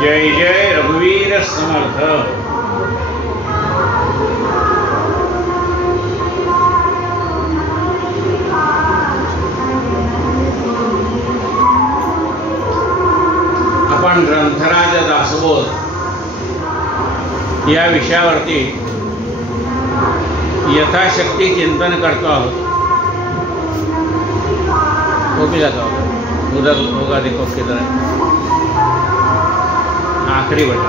जय जय रघुवीर समर्थ। आपण ग्रंथराज दासबोध या विषयावरती यथाशक्ती चिंतन करतो आहोत। उधर होगा, देखो किधर है, आखरी बटन।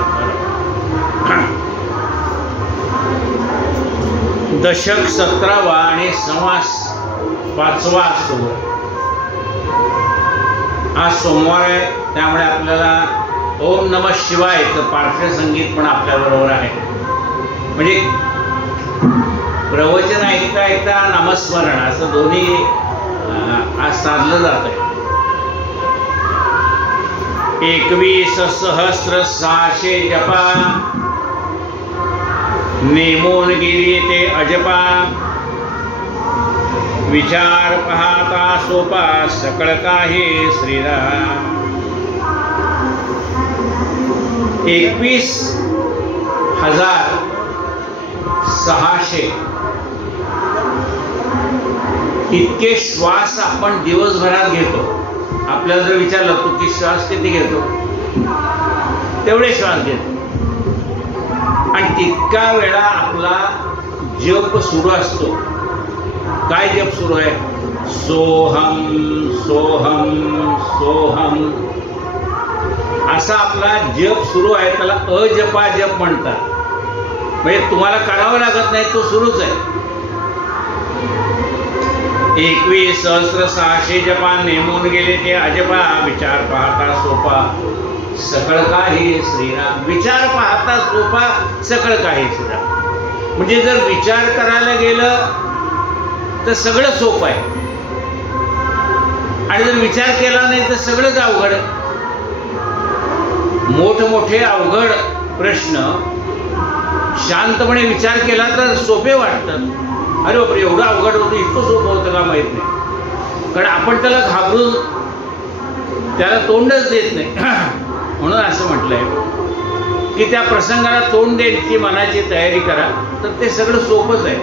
दशक 17वा आणि समास 5वा सुरू। आज सोमवार आहे, त्यामुळे आपल्याला ओम नमः शिवायचं पार्श्वसंगीत पण आपल्याबरोबर आहे। म्हणजे प्रवचन ऐकता ऐकता नामस्मरण असं दोन्ही आज साधलं जात आहे। 21,600 जपा, नेमून गेली ते अजपा, विचार पाहता सोपा, सकळ काही श्रीराम। 21,600 इतके श्वास आपण दिवसभरात घेतो। आपल्याला जर विचारलं तू की श्वास किती घेतो, तेवढे श्वास घेतो। आणि तितका वेळा आपला जप सुरू असतो। काय जप सुरू आहे? सोहम सोहम सोहम असा आपला जप सुरू आहे। त्याला अजपा जप म्हणतात। म्हणजे तुम्हाला करावं लागत नाही, तो सुरूच आहे। 21,600 जपा, नेमून गेले ते अजपा, विचार पाहता सोपा, सकळ काही श्रीराम। विचार पाहता सोपा, सकळ काही श्रीराम। म्हणजे जर विचार करायला गेलं तर सगळं सोपं आहे, आणि जर विचार केला नाही तर सगळंच अवघड। मोठमोठे अवघड प्रश्न शांतपणे विचार केला तर सोपे वाटतात। अरे बापरे, एवढं अवघड होतं, इतकं सोपं होतं का माहित नाही। कारण आपण त्याला घाबरून त्याला तोंडच देत नाही। म्हणून असं म्हटलंय की त्या प्रसंगाला तोंड द्यायची मनाची तयारी करा, तर ते सगळं सोपंच आहे।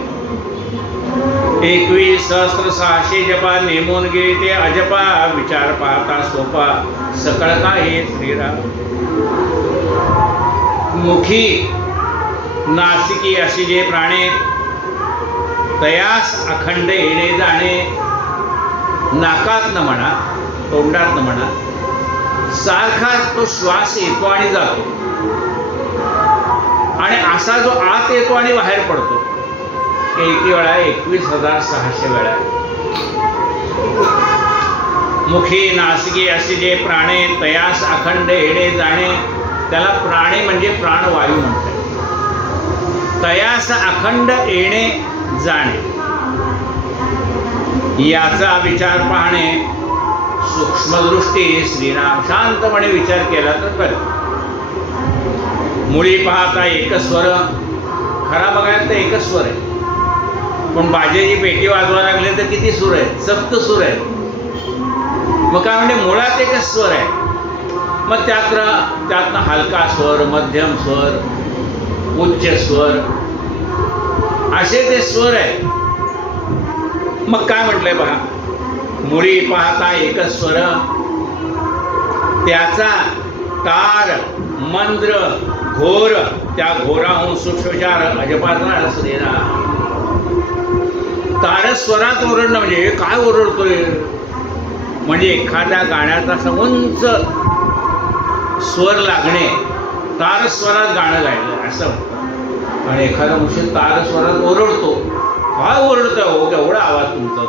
21,600 जपा, नेमून गेले ते अजपा, विचार पाहता सोपा, सकळ काही श्रीराम। मुखी नासिकी अशी जे प्राणे, तयास अखंड येणे जाणे। नाकात न म्हणा, तोंडात न म्हणा, सारखाच तो श्वास येतो आणि जातो, आणि असा जो आत येतो आणि बाहेर पडतो, किती वेळा? 21,600 वेळा। मुखी नासिकी असे जे प्राणे, तयास अखंड येणे जाणे, त्याला प्राणे म्हणजे प्राणवायू म्हणतात। तयास अखंड येणे जाणे, याचा विचार पाहणे, सूक्ष्मदृष्टी श्रीराम। शांतपणे विचार केला तर कळेल। मुळी पाहता एकस्वर, खरा बघायला तर एकच स्वर आहे, पण बाजेची पेटी वाजवा लागले तर किती सूर आहेत? 7 सूर आहेत। मग काय म्हणजे मुळात एकच स्वर आहे। मग त्यातनं हलका स्वर, मध्यम स्वर, उच्च स्वर, असे ते स्वर आहेत। मग काय म्हटलंय पहा, मुळी पाहता एकच स्वर, त्याचा तार मंद्र घोर, त्या घोराहून सूक्ष्म विचार अजपाचा श्रीराम। तारस्वरात ओरडणं म्हणजे काय ओरडतोय? म्हणजे एखाद्या गाण्याचा असं उंच स्वर लागणे, तारस्वरात गाणं गायलं असं म्हणतात। आणि एखादा मनुष्य तारस्वरात ओरडतो, काय ओरडतोय हो, एवढा आवाज तुमचा तो?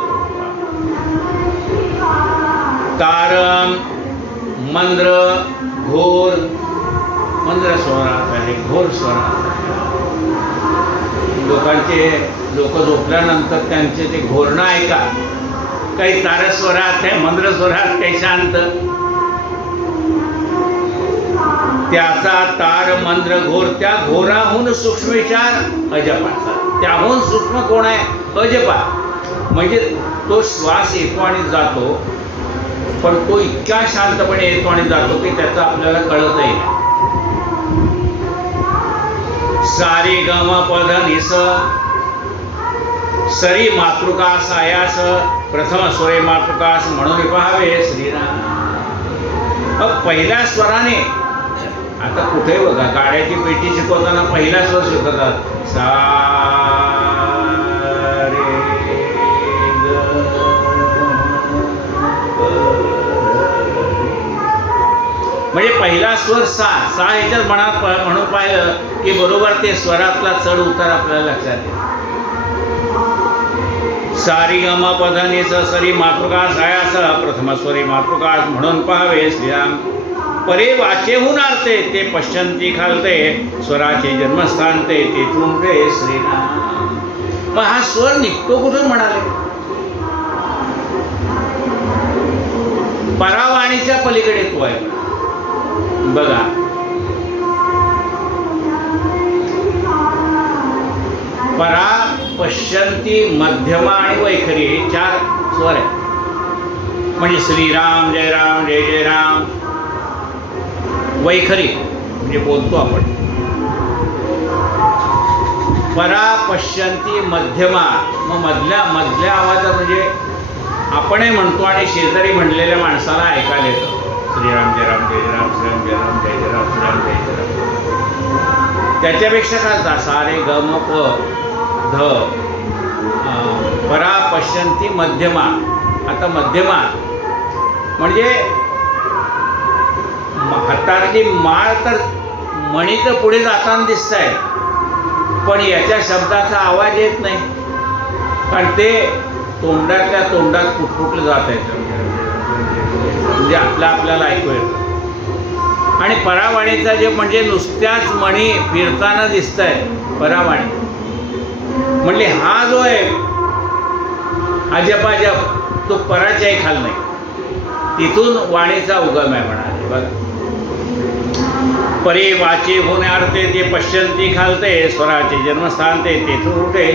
तार मंद्र घोर, मंद्र स्वरात आहे, घोर स्वरात आहे। लोक झोपल्यानंतर त्यांचे ते घोरणं ऐका, काही तारस्वरात, काही मंद्र स्वरात, काही शांत। त्याचा तार मंद्र घोर, त्या घोराहून सूक्ष्म विचार अजपाचा। त्याहून सूक्ष्म कोण आहे? अजपा। म्हणजे तो श्वास येतो आणि जातो, पण तो इतक्या शांतपणे येतो आणि जातो की त्याचा आपल्याला कळतही नाही। ग म प ध नि स सरी मातृका सायास प्रथम स्वरे मातृकास म्हणून पाहावे श्रीराम. पहिल्या स्वराने आता कुठे बघा गाड्याची पेटी शिकवताना पहिला स्वर शिकवतात सा रे ग. म्हणजे पहिला स्वर सा सा ह्याच्यात म्हणून पाहिलं की बरोबर ते स्वरातला चढ उतार आपल्याला लक्षात येईल. सारी ग म प ध नि स सरी मातृका सायास प्रथम स्वरी मातृका म्हणून पाहावे श्रीराम. परे वाचेहून आरते ते पश्चंती खालते स्वराचे जन्मस्थान ते तेथून रे श्रीराम. मग हा स्वर निघतो कुठून म्हणाले? परावाणीच्या पलीकडे तो आहे बघा. परा पश्चंती मध्यमा आणि वैखरी हे 4 स्वर आहेत. म्हणजे श्रीराम जय राम जय जय राम. वैखरी म्हणजे बोलतो आपण. परा पश्चंती मध्यमा मग मधल्या आवाजात म्हणजे आपणही म्हणतो आणि शेजारी म्हणलेल्या माणसाला ऐकायला येतं श्रीराम जय राम जय जय राम श्रीराम जय राम जय जय राम श्रीराम जय जय राम. त्याच्यापेक्षा काय सारे ग म प ध परा पश्चंती मध्यमा. आता मध्यमा म्हणजे हातातली माळ तर मणी तर पुढे जाताना दिसत आहे पण याच्या शब्दाचा आवाज येत नाही कारण ते तोंडातल्या तोंडात कुठकुठलं जात आहे म्हणजे आपल्याला ऐकू येतं. आणि परावाणीचा जे म्हणजे नुसत्याच मणी फिरताना दिसत आहे परावाणी म्हणजे हा जो आहे अजपाजप तो पराच्याही खाल नाही तिथून वाणीचा उगम आहे म्हणाले बघा. परे वाचे होण्यार्थे ते पश्चंती खालते स्वराचे जन्मस्थान ते तेथून उठे.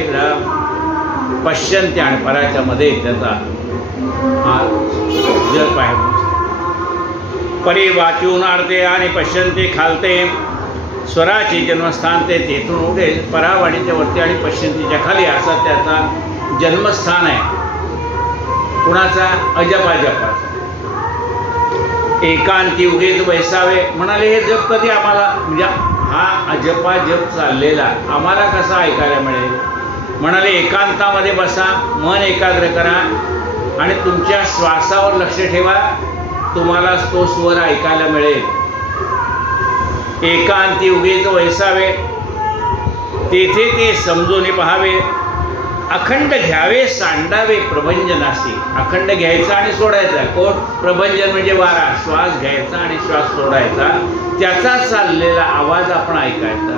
पश्चंती आणि पराच्या मध्ये त्याचा जप आहे. परे वाचूनार्थे आणि पश्चंती खालते स्वराचे जन्मस्थान ते तेथून उठे. परावाणीच्या वरती आणि पश्चंतीच्या खाली असा त्याचा जन्मस्थान आहे. कुणाचा? अजपाजपाचा. एकांती उगेच बैसावे म्हणाले हे जप कधी आम्हाला म्हणजे हा अजपा जप चाललेला आम्हाला कसा ऐकायला मिळेल? म्हणाले एकांतामध्ये बसा, मन एकाग्र करा आणि तुमच्या श्वासावर लक्ष ठेवा, तुम्हाला तो स्वर ऐकायला मिळेल. एकांती उगेच बैसावे तेथे ते समजून पाहावे. अखंड घ्यावे सांडावे प्रभंजनाशी. अखंड घ्यायचा आणि सोडायचा. कोण? प्रभंजन म्हणजे वारा. श्वास घ्यायचा आणि श्वास सोडायचा, त्याचा चाललेला आवाज आपण ऐकायचा.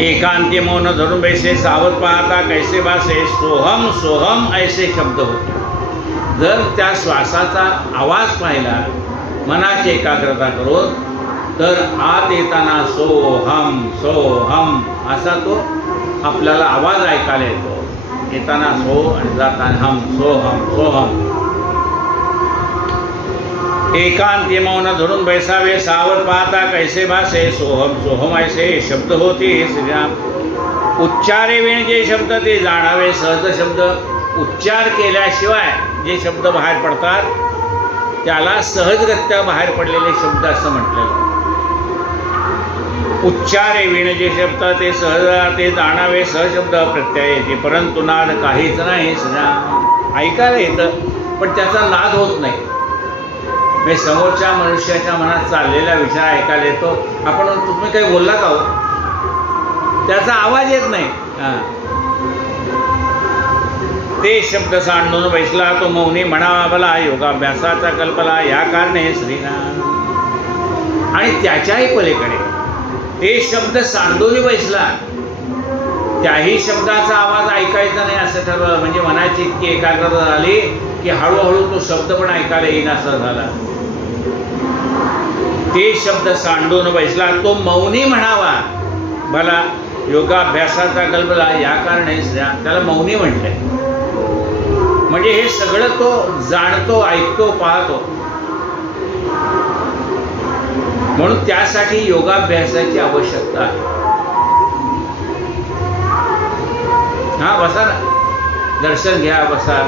एकांती मौन धरून बैसे सावध पाहता कैसे भासे सोहम सोहम ऐसे शब्द होते. जर त्या श्वासाचा आवाज पाहिला मनाची एकाग्रता करून तर आत येताना सोहम सोहम असा तो आपल्याला आवाज ऐकायला येतो. येताना सो आणि जाताना हम सोहम सोहम. एकांती मौन धरून बैसावे सावध पाहता कैसे भासे सोहम सोहम ऐसे शब्द होते श्रीराम. उच्चारे विण जे शब्द ते जाणावे सहज शब्द. उच्चार केल्याशिवाय जे शब्द बाहेर पडतात त्याला सहजगत्या बाहेर पडलेले शब्द असं म्हटलेलं. उच्चारे विण जे शब्द ते सहज ते जाणावे सहशब्द प्रत्यय येते परंतु नाद काहीच नाही. ऐकायला येतं पण त्याचा नाद होत नाही. म्हणजे समोरच्या मनुष्याच्या मनात चाललेला विचार ऐकायला येतो. आपण तुम्ही काही बोलला का हो, त्याचा आवाज येत नाही. ते शब्द सांडून बैसला तो मौनी म्हणावा भला योगाभ्यासाचा कल्पला या कारणे श्रीराम. आणि त्याच्याही पलीकडे ते शब्द सांडून बैसला त्याही शब्दाचा आवाज ऐकायचा नाही असं ठरवलं. म्हणजे मनाची इतकी एकाग्रता झाली की हळूहळू तो शब्द पण ऐकायला येईन असं झाला. ते शब्द सांडून बैसला तो मौनी म्हणावा भला योगाभ्यासाचा कल्पला या कारणे त्याला मौनी म्हटलंय. म्हणजे हे सगळं तो जाणतो, ऐकतो, पाहतो. म्हणून त्यासाठी योगाभ्यासाची आवश्यकता आहे. हा, बसा ना, दर्शन घ्या, बसा.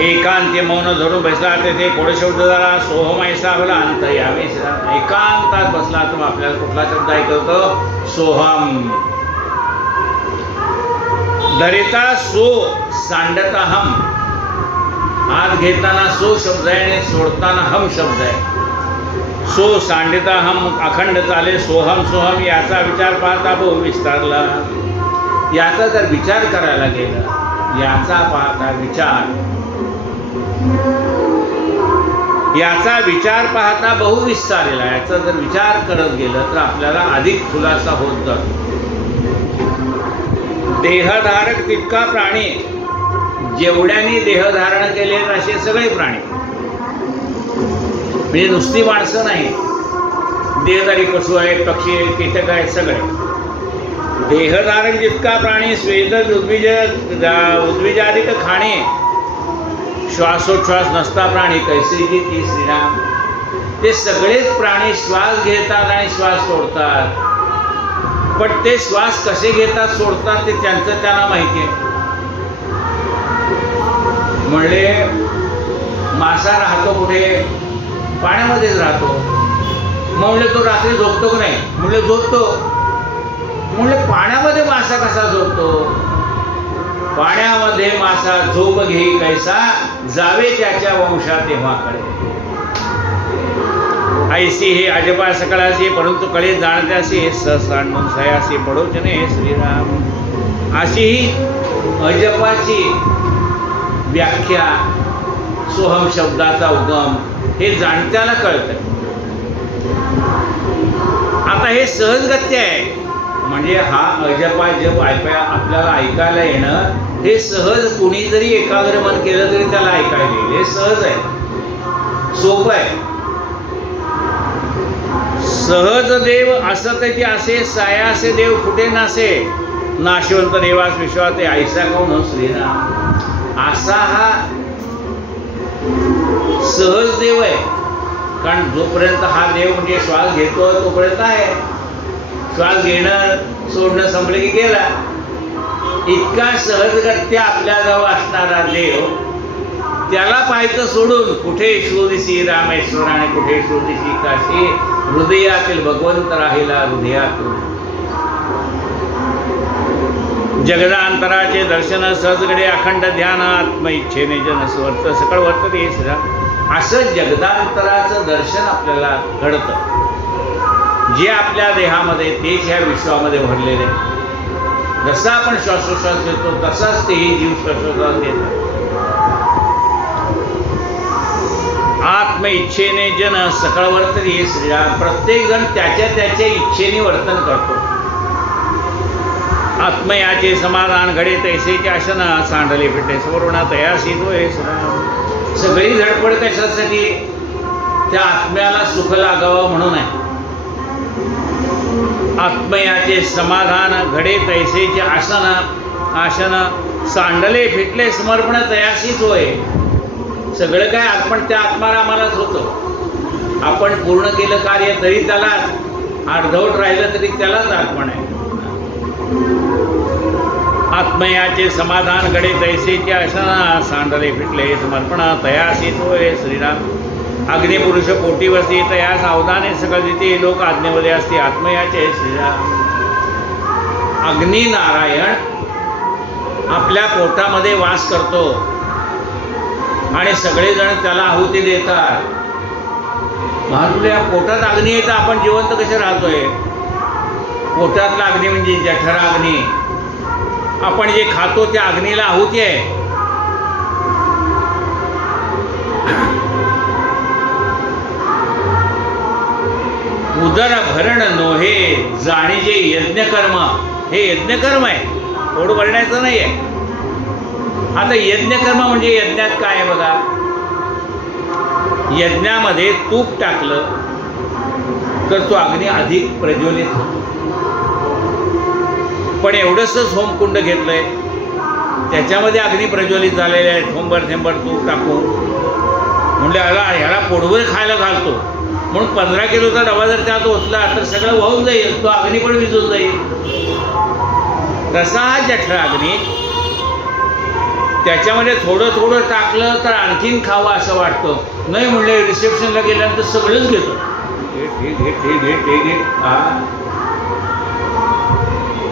एकांती मौन धरून बसला तेथे पुढे शब्द झाला सोहम ऐसा बोला अंत यावे. एकांतात बसला तर आपल्याला कुठला शब्द ऐकवतो? सोहम. धरिता सो, सांडता हम. आत घेताना सो शब्द आहे आणि सोडताना हम शब्द आहे. सो सांडता हम अखंड चाले. सोहम सोहम याचा विचार पाहता बहु विस्तारला. याचा जर विचार करायला गेला, याचा पाहता विचार, याचा विचार पाहता बहु विस्तारला. याचा जर विचार करत गेलं तर आपल्याला अधिक खुलासा होत जातो. देहधारक तितका प्राणी, जेवढ्याने देह धारण केले असे सगळे प्राणी, म्हणजे नुसती माणसं नाही, देहधारी पशु आहेत, पक्षी आहेत, कीटक आहेत, सगळे. देहधारक जितका प्राणी स्वेद उद्विजाधिक खाणे. श्वासोच्छ्वास नसता प्राणी कैसेची ती श्रीराम. ते सगळेच प्राणी श्वास घेतात आणि श्वास सोडतात. पण ते श्वास कसे घेतात सोडतात ते त्यांचं त्यांना माहिती आहे. म्हणले मासा राहतो कुठे? पाण्यामध्येच राहतो. म्हणले तो रात्री झोपतो की नाही? म्हणले झोपतो. म्हणले पाण्यामध्ये मासा कसा झोपतो? पाण्यामध्ये मासा झोप घेई कैसा, जावे त्याच्या वंशा तेव्हाकडे. ऐसी हे अजपा सकळाशी परंतु कळे जाणत्याशी सहसांडून सयासी पडोचने श्रीराम. अशी ही अजपाची व्याख्या, सोहम शब्दाचा उगम हे जाणत्याला कळतं. आता हे सहजगत्य आहे. म्हणजे हा अजपा जप आपल्याला ऐकायला येणं हे सहज. कुणी जरी एकाग्र मन केलं तरी त्याला ऐकायला येईल. हे सहज आहे, सोपं आहे. सहज देव असत असे सायासे देव कुठे नसे. नाशवंत देवास विश्वास ऐसा कोण श्रीराम. असा हा सहज देव आहे. कारण जोपर्यंत हा देव म्हणजे श्वास घेतो तोपर्यंत आहे. श्वास घेणं सोडणं संपलं की गेला. इतका सहजगत्य आपल्याजवळ असणारा देव, त्याला पाहायचं सोडून कुठे शोधिसी रामेश्वर आणि कुठे शोधिसी काशी. हृदयातील भगवंत राहिला हृदयातून. जगदांतराचे दर्शन सहजगडे अखंड ध्यान आत्म इच्छेने जन स्वर्त सकळ वर्तते श्रीराम. असं जगदांतराचं दर्शन आपल्याला घडतं. जे आपल्या देहामध्ये तेच ह्या विश्वामध्ये भरलेले. जसा आपण श्वासोश्वास घेतो तसाच तेही जीव श्वासोश्वास घेतात. आत्म इच्छेने जन सकळ वर्तते श्रीराम. प्रत्येक जण त्याच्या त्याच्या इच्छेने वर्तन करतो. आत्मयाचे समाधान घडे तैसेचे आसन सांडले फिटे सवर्ण तयासी तो हे श्रीराम. सगळी धडपड कशासाठी? त्या आत्म्याला सुख लागावं म्हणून आहे. आत्मयाचे समाधान घडे तैसेचे आसन सांडले फिटले समर्पण तयाशीच होय. सगळं काय आपण त्या आत्मारामालाच होतं. आपण पूर्ण केलं कार्य तरी त्यालाच, अर्धवट राहिलं तरी त्यालाच अर्पण आहे. आत्मयाचे समाधान घडे तैसेचे आसन सांडले फिटले समर्पण तयाशीच होय श्रीराम. अग्निपुरुष पोटी वसती तयास अवधाने सकळ देते लोक आज्ञेमध्ये असते आत्मयाचे श्रीराम. अग्नी नारायण आपल्या पोटामध्ये वास करतो आणि सगळेजण त्याला आहुती देतात. महात्म्या पोटात अग्नी आहे तर आपण जिवंत कसे राहतोय? पोटातला अग्नी म्हणजे जठरा अग्नी. आपण जे खातो त्या अग्नीला आहुती आहे. उदर भरण नोहे जाणीजे यज्ञकर्म. हे यज्ञकर्म आहे, पोट भरण्याचं नाही आहे. आता यज्ञकर्म म्हणजे यज्ञात काय आहे बघा. यज्ञामध्ये तूप टाकलं तर तो अग्नी अधिक प्रज्वलित होतो. पण एवढंच होमकुंड घेतलंय त्याच्यामध्ये अग्नी प्रज्वलित झालेले आहेत, थोंबर थेंबर तूप टाकून. म्हणजे ह्याला पोटभर खायला घालतो म्हणून 15 किलोचा डबा जर त्यात ओतला तर सगळं वाहून जाईल, तो अग्नी पण विझून जाईल. तसा हा जठराग्नी, त्याच्यामध्ये थोडं थोडं टाकलं तर आणखीन खावं असं वाटतं. नाही म्हणले रिसेप्शनला गेल्यानंतर सगळंच घेतो,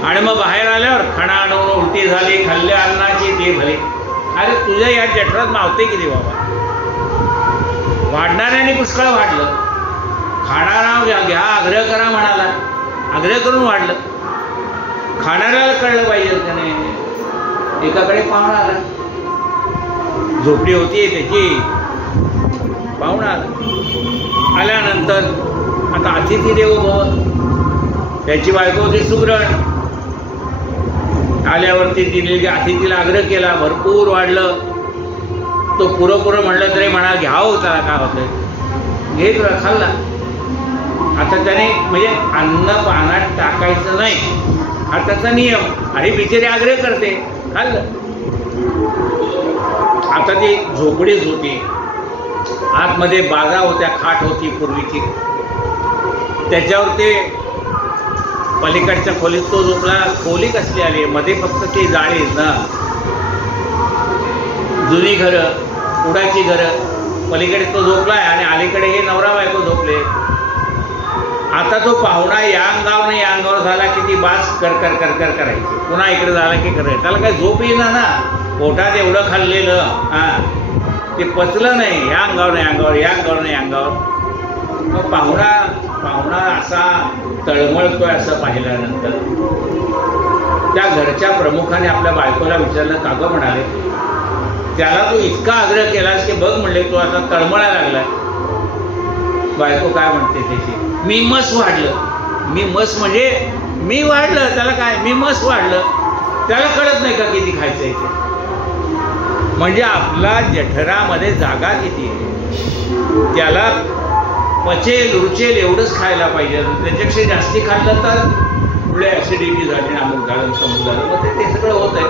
आणि मग बाहेर आल्यावर खाणा आणून उलटी झाली, खाल्ल्या अन्नाची ते भले. अरे तुझ्या या जठरात मावते किती बाबा? वाढणाऱ्याने पुष्कळ वाढलं, खाणारा घ्या आग्रह करा म्हणाला, आग्रह करून वाढलं. खाणाऱ्याला कळलं पाहिजे त्याने. एकाकडे पाहुणा आला, झोपडी होती त्याची, पाहुणा आला. आल्यानंतर आता अतिथी देवो भव, त्याची बायको होती सुग्रण. आल्यावरती दिलेली अतिथीला आग्रह केला, भरपूर वाढलं. तो पुरं म्हणलं तरी म्हणा घ्यावं, त्याला काय होतं घे, तुला खाल्ला. आता त्याने म्हणजे अन्न पानात टाकायचं नाही हा त्याचा नियम, आणि बिचारी आग्रह करते, खाल्लं. आता ती झोपडीच होती, आतमध्ये बागा होत्या, खाट होती पूर्वीची, त्याच्यावर ते पलीकडच्या खोलीत तो झोपला. खोली कसली आली, मध्ये फक्त ती जाळी ना, जुनी घरं, उडाची घरं. पलीकडे तो झोपलाय आणि अलीकडे हे नवरा बायको झोपले. आता तो पाहुणा या अंगावर या अंगावर झाला की ती बास कर कर कर कर करायची, पुन्हा इकडे झाला की करायचं. त्याला काय झोप येईना ना, पोटात एवढं खाल्लेलं ते पचलं नाही. या अंगावर नाही अंगावर, या अंगावर नाही अंगावर. मग पाहुणा असा तळमळतोय असं पाहिल्यानंतर त्या घरच्या प्रमुखाने आपल्या बायकोला विचारलं, का गं म्हणाले, त्याला तू इतका आग्रह केलास की बघ म्हणले तू आता तळमळायला लागलाय. बायको काय म्हणते त्याची, मी मस वाढलं. मी मस म्हणजे मी वाढलं, त्याला काय, मी मस वाढलं. त्याला कळत नाही का किती खायचं इथे? म्हणजे आपला जठरामध्ये जागा किती आहे, त्याला पचेल रुचेल एवढंच खायला पाहिजे. त्याच्यापेक्षा जास्ती खाल्लं तर पुढे ऍसिडिटी झाली, अमुक झालं समूह झालं, मग ते सगळं होत आहे.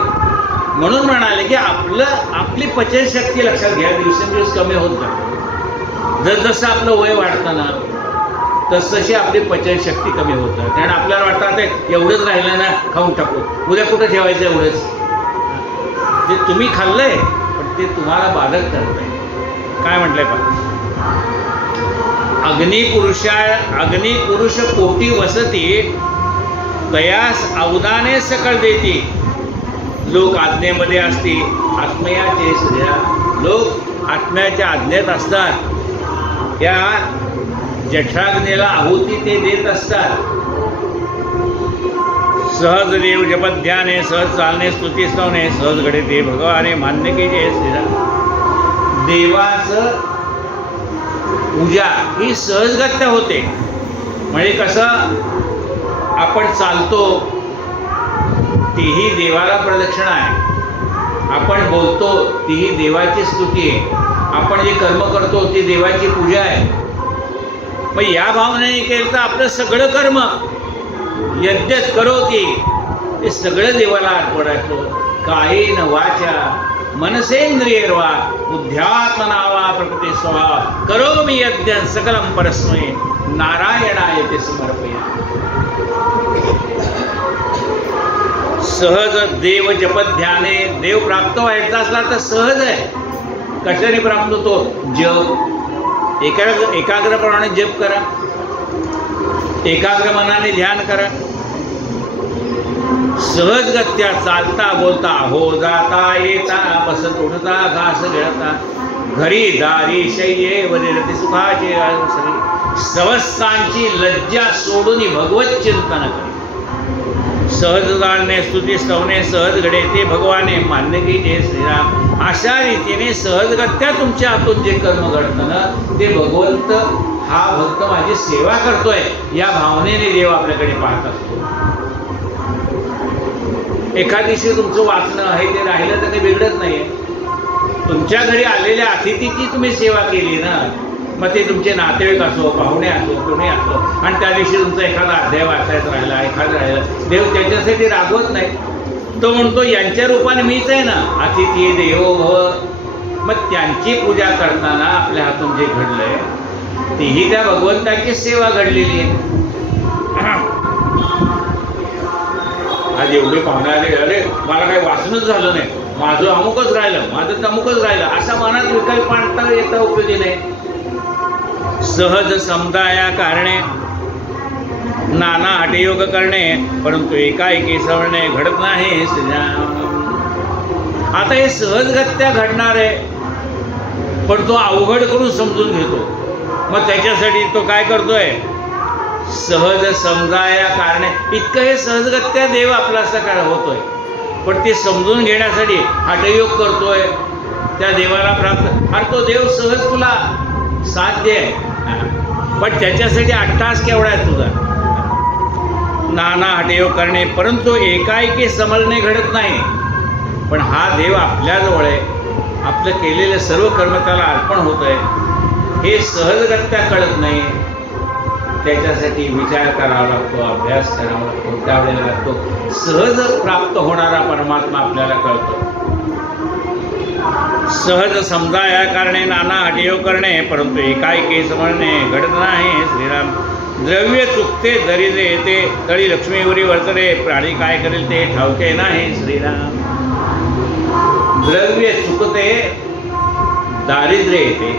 म्हणून म्हणाले की आपली पचनशक्ती लक्षात घ्या, दिवसेंदिवस कमी होत जाते. जसं आपलं वय वाढतं ना तसतशी आपली पचनशक्ती कमी होत जाते. आणि आपल्याला वाटतं ते एवढंच राहिलं ना, खाऊन टाकू, उद्या कुठं ठेवायचं एवढंच. ते तुम्ही खाल्लंय पण ते तुम्हाला बाधक करतंय. काय म्हटलंय पहा, अग्निपुरुष कोटी वसती, तयास अवदाने सकळ देती. लोक आज्ञेमध्ये असती, आत्मयाचे सध्या लोक आत्म्याच्या आज्ञेत असतात. त्या जठराग्नीला आहुती ते देत असतात. सहज देव जपध्याने, सहज चालणे, स्तुती स्तवने, सहज घडे ते भगवाने, मान्य की जय श्रीराम. देवाचं पूजा ही सहजगत्या होते. म्हणजे कसं आपण चालतो तीही देवाला प्रदक्षिणा आहे, आपण बोलतो तीही देवाची स्तुती आहे, आपण जे कर्म करतो ती देवाची पूजा आहे. मग या भावनेने केलं तर आपलं सगळं कर्म यज्ञच करोती ते सगळं देवाला अर्पणायचं. कायेन वाचा मनसेंद्रियर्वा बुद्ध्यात्मनावा प्रकृती स्वभाव करोमि यज्ञं सकलं परस्मै नारायणाय ते समर्पया. सहज देव जपध्याने, देव प्राप्त व्हायचा असला तर सहज आहे. कशाने प्राप्त होतो? जप, एकाग्रपणाने जप करा, एकाग्र मनाने ध्यान करा. सहजगत्या चालता बोलता, हो जाता येता, बसत उठता, घास गिळता, घरी दारी शय्ये वरिरती सुखाचे सवस्तांची लज्जा सोडून भगवत चिंतन करे. सहज जाणणे, स्तुती स्तवने, सहज घडे ते भगवाने, मान्य की जय श्रीराम. अशा रीतीने सहजगत्या तुमच्या हातून जे कर्म घडतं ना ते भगवंत हा भक्त माझी सेवा करतोय या भावनेने देव आपल्याकडे पाहत असतो. एखादीशी तुमचं वाचणं आहे ते राहिलं तर ते बिघडत नाहीये. तुमच्या घरी आलेल्या अतिथीची तुम्ही सेवा केली ना, मग ते तुमचे नातेवाईक असो, पाहुणे असो, कोणी असो, आणि त्या दिवशी तुमचा एखादा अध्याय वाचायचा राहिला, एखादं राहिलं, देव त्याच्यासाठी रागवत नाही. तो म्हणतो यांच्या रूपाने मीच आहे ना, अतिथी देवो भव. मग त्यांची पूजा करताना आपल्या हातून जे घडलंय तीही त्या भगवंताची सेवा घडलेली आहे. आज एवढे पाहुणे आले, अरे मला काही वाचनच झालं नाही, माझं अमुकच राहिलं, माझं तमुकच राहिलं, असा मनात विकल्प आणता येता उपयोगी नाही. सहज समुदाया कारणे नाना हठयोग करणे, परंतु एकाएकी सवरणे घडत नाही श्रीराम. आता हे सहजगत्या घडणार आहे, पण तो अवघड करून समजून घेतो. मग त्याच्यासाठी तो काय करतोय? सहज समजाया कारणे. इतकं हे सहजगत्या देव आपला असा काय होतोय, पण ते समजून घेण्यासाठी हठयोग करतोय त्या देवाला प्राप्त. अरे तो देव सहज तुला साध्य आहे, पण त्याच्यासाठी अट्टास केवढा आहे तुझा. नाना हठयोग करणे, परंतु एकाएकी समजणे घडत नाही. पण हा देव आपल्याजवळ आहे, आपलं केलेलं सर्व कर्म त्याला अर्पण होत आहे, हे सहजगत्या कळत नाही. त्याच्यासाठी विचार करावा लागतो, अभ्यास करावा लागतो, त्यावेळेला लागतो. सहज प्राप्त होणारा परमात्मा आपल्याला कळतो. सहज समजाया कारणे नाना हठयोग करणे, परंतु एकाएकी समजणे घडत नाही श्रीराम. द्रव्य चुकते दरिद्र येते, तळी लक्ष्मीवरी वर्तते, प्राणी काय करेल ते ठाऊके नाही श्रीराम. द्रव्य चुकते, दारिद्र्य येते,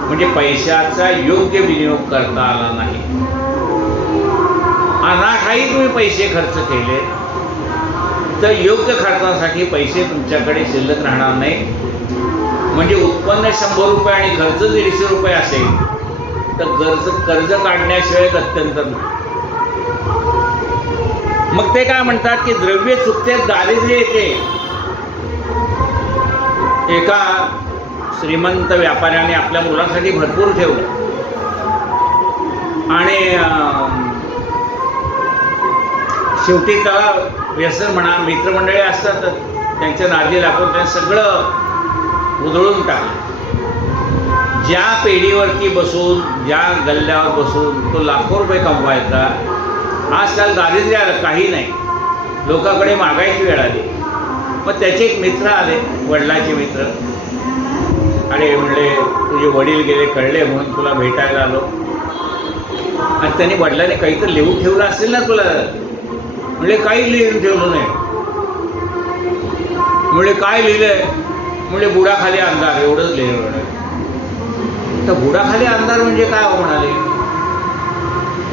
म्हणजे पैशाचा योग्य विनियोग करता आला नाही. अनाठाई तुम्ही पैसे खर्च केले तर योग्य खर्चासाठी पैसे तुमच्याकडे शिल्लक राहणार नाही. म्हणजे उत्पन्न 100 रुपये आणि खर्च 150 रुपये असेल तर कर्ज काढण्याशिवाय अत्यंत नाही. मग ते काय म्हणतात की द्रव्य चुकते, दारिद्र्य येते. एका श्रीमंत व्यापाऱ्याने आपल्या मुलासाठी भरपूर ठेवलं आणि शेवटी त्याला व्यसन म्हणा, मित्रमंडळी असतात त्यांच्या नादी लागून त्याने सगळं उधळून टाकलं. ज्या पेढीवरती बसून, ज्या गल्ल्यावर बसून तो लाखो रुपये कमवायचा, आज त्याला दारिद्र्य आलं, काही नाही, लोकांकडे मागायची वेळ आली. मग त्याचे एक मित्र आले, वडिलाचे मित्र. अरे म्हणले तुझे वडील गेले कळले म्हणून तुला भेटायला आलो. आणि त्यांनी वडिलांनी काहीतरी लिहून ठेवलं असेल ना तुला. म्हणजे काही लिहून ठेवलं नाही. म्हणजे काय लिहिलंय? म्हणजे बुडाखाली अंधार, एवढंच लिहिलं. तर बुडाखाली अंधार म्हणजे काय हो म्हणाले?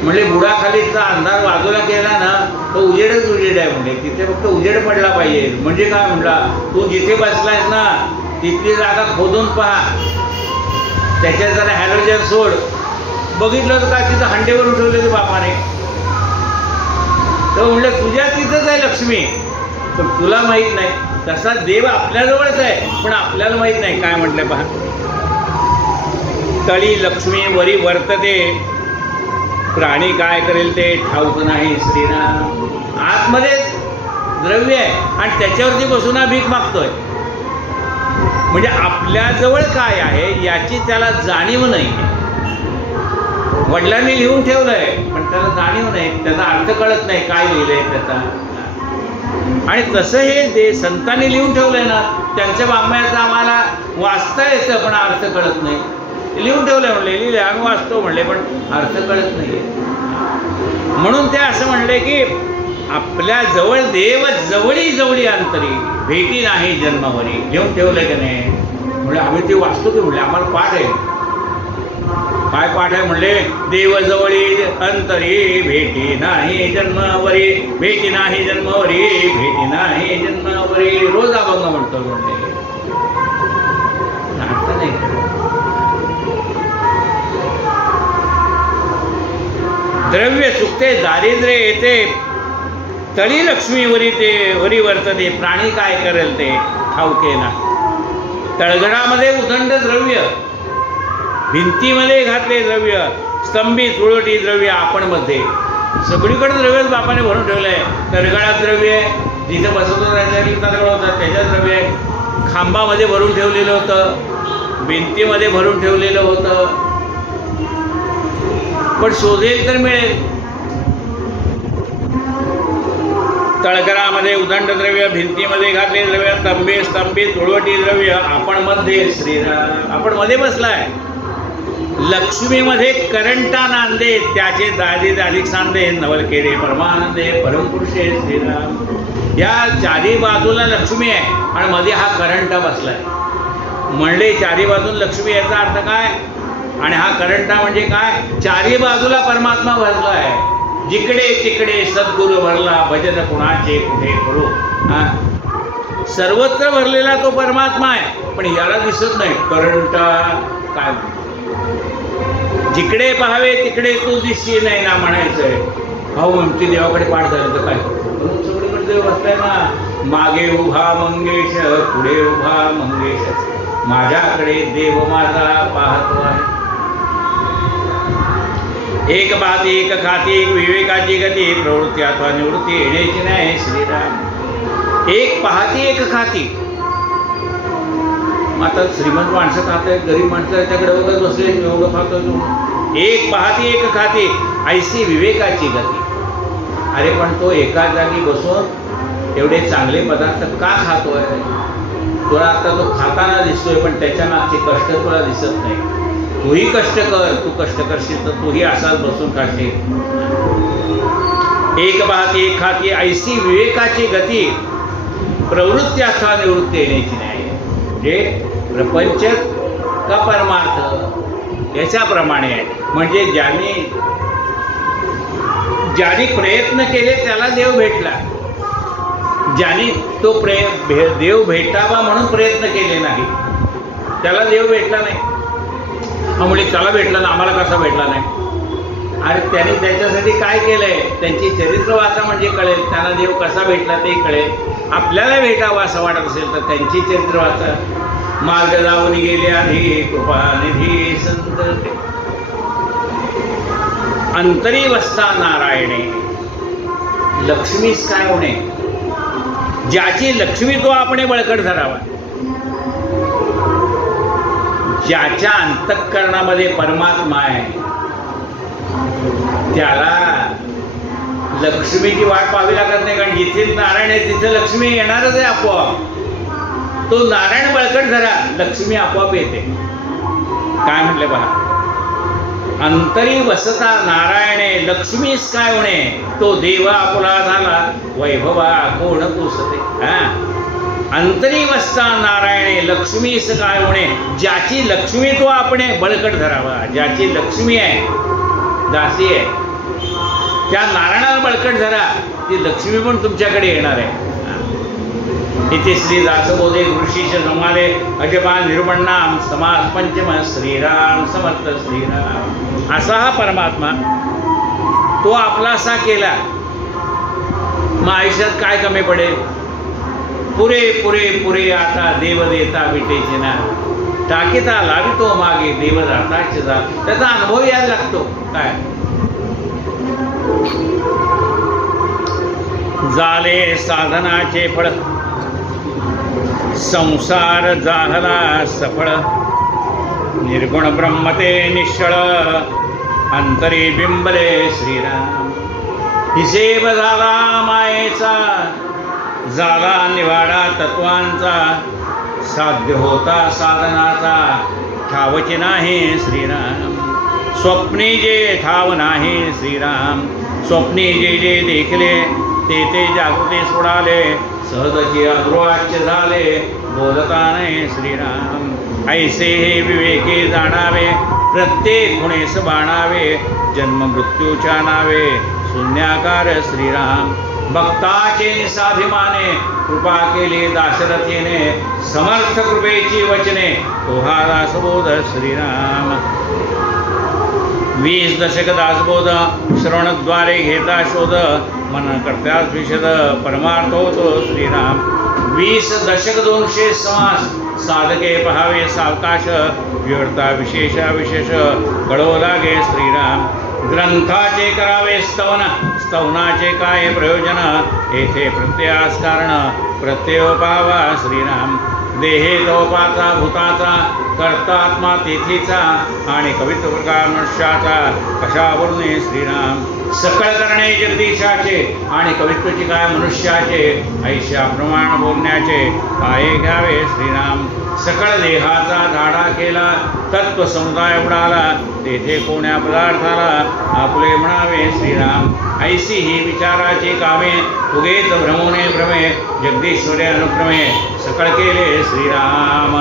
म्हणजे बुडाखालीचा अंधार बाजूला केला ना तो उजेडच उजेड आहे. म्हणजे तिथे फक्त उजेड पडला पाहिजे. म्हणजे काय म्हणला, तू जिथे बसलायस ना तिथली जागा खोदून पहा, त्याच्यात जरा हॅलोजन सोड, बघितलं का तिथं हंडेवर उठवलेलं बापाने. तर म्हणलं तुझ्या तिथंच आहे लक्ष्मी, पण तुला माहीत नाही. तसा देव आपल्याजवळच आहे, पण आपल्याला माहीत नाही. काय म्हटलं पहा, तळी लक्ष्मी वरी वर्तते, प्राणी काय करेल ते ठाऊक नाही श्रीराम. आतमध्ये द्रव्य आहे आणि त्याच्यावरती बसून भीक मागतोय. म्हणजे आपल्याजवळ काय आहे याची त्याला जाणीव नाही. वडिलांनी लिहून ठेवलंय पण त्याला जाणीव नाही, त्याचा अर्थ कळत नाही काय लिहिलंय त्याचा. आणि तसं हे संतांनी लिहून ठेवलंय ना, त्यांच्या वाङ्मयाचं आम्हाला वाचता येतं पण अर्थ कळत नाही. लिहून ठेवलंय म्हणले, लिहिले आम्ही वाचतो म्हणले, पण अर्थ कळत नाही. म्हणून ते असं म्हणले की आपल्या जवळ देव जवळी जवळी अंतरी, भेटी नाही जन्मावरी. लिहून ठेवलंय का नाही? म्हणजे आम्ही ते वाचतो की म्हणले, आम्हाला पाठ आहे. काय पाठ आहे म्हणले, देव जवळी अंतरी, भेटी नाही जन्मावरी, भेटी नाही जन्मावरी, भेटी नाही जन्मावरी. रोज अभंग म्हणतो म्हणले, अर्थ नाही. द्रव्य चुकते, दारिद्र्य येते, तळी लक्ष्मी वरी वर्तते, प्राणी काय करेल ते ठाऊके ना. तळघडामध्ये उदंड द्रव्य, भिंतीमध्ये घातले द्रव्य, स्तंभी तुळवटी द्रव्य, आपण मध्ये सगळीकडे द्रव्यच बापाने भरून ठेवलंय. तळघडात द्रव्य आहे, जिथे बसवतो तळघड होतं त्याच्यात द्रव्य आहे. खांबामध्ये भरून ठेवलेलं होतं, भिंतीमध्ये भरून ठेवलेलं होतं. पण शोधेल तर मिळेल. तळकरामध्ये उदंड द्रव्य, भिंतीमध्ये घातले द्रव्य, तंबे स्तंभे तुळवटी द्रव्य, आपण मध्ये श्रीराम, आपण मध्ये बसलाय. लक्ष्मीमध्ये करंटा नांदे, त्याचे दादी दादिक सांदे, नवल केले परमानंदे, परमपुरुषे श्रीराम. या चारी बाजूला लक्ष्मी आहे आणि मध्ये हा करंटा बसलाय. म्हणले चारी बाजून लक्ष्मी, याचा अर्थ काय? आणि हा करंटा म्हणजे काय? चारी बाजूला परमात्मा भरला आहे. जिकडे तिकडे सद्गुरु भरला, भजन कुणाचे कुठे करू. सर्वत्र भरलेला तो परमात्मा आहे, पण याला दिसत नाही. करंटा काय? जिकडे पाहावे तिकडे तू दिसशी नाही ना म्हणायचंय. भाऊ म्हणते देवाकडे पाठ झालं तर काय? सगळीकडे देव बसलाय ना. मागे उभा मंगेश, पुढे उभा मंगेश, माझ्याकडे देव माझा पाहतो आहे. एक बाती एक खाती, एक विवेकाची गती, प्रवृत्ती अथवा निवृत्ती येण्याची नाही श्रीराम. एक पाहती एक खाती. आता श्रीमंत माणसं खात आहेत, गरीब माणसं त्याच्याकडे बघत बसले, एवढं खातो. एक पाहती एक खाती, ऐसी विवेकाची गती. अरे पण तो एका जागी बसून एवढे चांगले पदार्थ का खातोय? तुला आता तो खाताना दिसतोय, पण त्याच्या मागचे कष्ट तुला दिसत नाही. तूही कष्ट कर, तू कष्ट करशील तर तूही असाच बसून खाशील. एक पाहती एक खाती, ऐसी विवेकाची गती, प्रवृत्ती अथवा निवृत्ती येण्याची नाही. म्हणजे प्रपंच का परमार्थ याच्याप्रमाणे आहे. म्हणजे ज्याने प्रयत्न केले त्याला देव भेटला. ज्याने तो देव भेटावा म्हणून प्रयत्न केले नाही त्याला देव भेटला नाही. म्हणजे त्याला भेटला ना, आम्हाला कसा भेटला नाही? आणि त्याने त्याच्यासाठी काय केलंय? त्यांची चरित्र वाचा म्हणजे कळेल. त्यांना देव कसा भेटला ते कळेल. आपल्याला भेटावं असं वाटत असेल तर त्यांची चरित्र वाचा. मार्ग जाऊन गेले आधी कृपा निधी संत, अंतरी वसता नारायणे, लक्ष्मीस काय होणे? ज्याची लक्ष्मी तो आपण बळकट धरावा. ज्याच्या अंतःकरणामध्ये परमात्मा आहे त्याला लक्ष्मीची वाट पाहावी लागत नाही. कारण जिथे नारायण आहे तिथे लक्ष्मी येणारच आहे आपोआप. तो नारायण बळकट धरा, लक्ष्मी आपोआप येते. काय म्हटले पहा, अंतरी वसता नारायणे, लक्ष्मीस काय होणे? तो देवा आपुला झाला, वैभवा कोण पुसते. अंतरी वसता नारायणे, लक्ष्मीस काय होणे? ज्याची लक्ष्मी तो आपण बळकट धरावा. ज्याची लक्ष्मी आहे, दासी आहे, त्या नारायणाला बळकट धरा, ती लक्ष्मी पण तुमच्याकडे येणार आहे. इथे श्री दासबोधे ऋषीश समाले अजबा निर्मणाम समास पंचम श्रीराम समर्थ श्रीराम. असा हा परमात्मा तो आपलासा केला. मग आयुष्यात काय कमी पडेल? पुरे पुरे पुरे आता देव देता विटेचे ना, टाकीता लावितो मागे देव जाताचे जा. त्याचा अनुभव यायला लागतो. काय झाले साधनाचे फळ, संसार झाला सफळ, निर्गुण ब्रह्मते निश्चळ, अंतरी बिंबले श्रीराम. हिसेब झाला मायेचा, झाला निवाडा तत्वांचा, साध्य होता साधनाचा, ठावचे नाही श्रीराम. स्वप्नी जे ठाव नाही श्रीराम, स्वप्नी जे जे देखले ते ते जागृती सोडाले, सहजची अध्रुवाच्य झाले, बोलता नाही श्रीराम. ऐसे हे विवेके जाणावे, प्रत्येक गुणेस बाणावे, जन्म मृत्यूच्या नावे शून्याकार श्रीराम. भक्ताचे साभिमाने कृपा केली दाशरथीने, समर्थ कृपेची वचने तोहा दासबोध श्रीराम. 20 दशक दासबोध श्रवणद्वारे घेता शोध, मन कर्त्यास विशद परमार्थ होतो श्रीराम. 20 दशक 200 समास, साधके पहावे सावकाश, व्यर्था विशेषा विशेष कळो लागे श्रीराम. ग्रंथाचे करावे स्तवन, स्तवनाचे काय प्रयोजन, येथे प्रत्ययास कारण प्रत्यय पावा श्रीराम. देहे लोपाचा भूताचा, कर्तात्मा तिथीचा, आणि कवित्व प्रकार मनुष्याचा कशावरून श्रीराम. सकळ करणे जगदीशाचे आणि कवित्वची काय मनुष्याचे ऐशा प्रमाण बोलण्याचे काय घ्यावे श्रीराम सकळ देहाचा झाडा केला तत्व समुदाय उडाला तेथे कोण्या पदार्थाला आपले म्हणावे श्रीराम ऐसी ही विचाराची कामे उगेच भ्रमोने भ्रमे जगदीश्वरे अनुक्रमे सकळ केले श्रीराम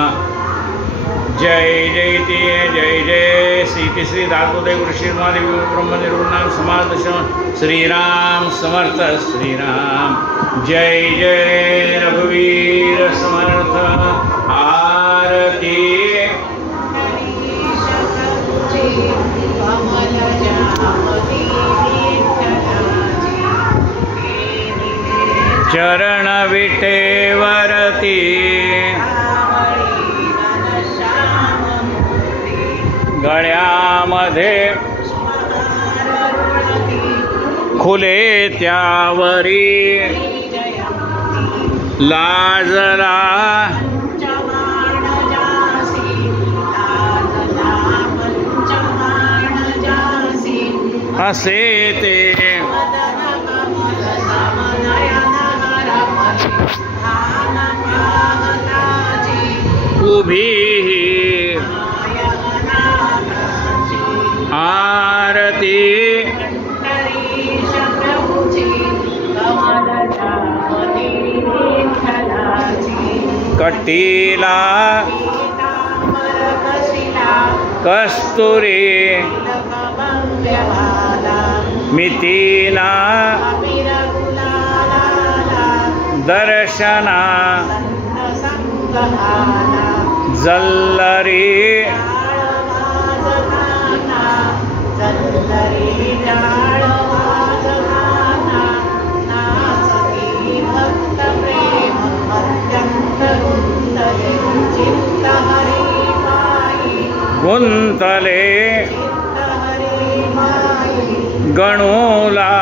जय जय ते जय जय श्री श्री धातुदेव ऋषी महादेव ब्रह्म निर्गुणाम समादर्शन श्रीराम समर्थ श्रीराम जय जय रघुवीर समर्थ आरती चरण विटेवरती गळ्यामध्ये खुले त्यावरी लाजला असे ते उभी आरती कटीला कस्तुरी मितीना दर्शना जल्लरी गुंतले गणूला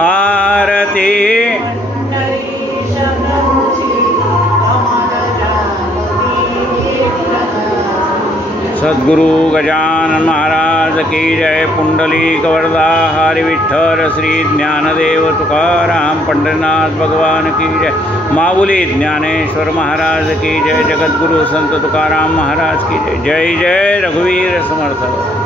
आरती सद्गुरु गजानन महाराज की जय पुंडलिक वरदा हरि विठ्ठल श्री ज्ञानदेव तुकाराम पंढरीनाथ भगवान की जय माऊली ज्ञानेश्वर महाराज की जय जगद्गुरु संत तुकाराम महाराज की जय जय जय रघुवीर समर्थ।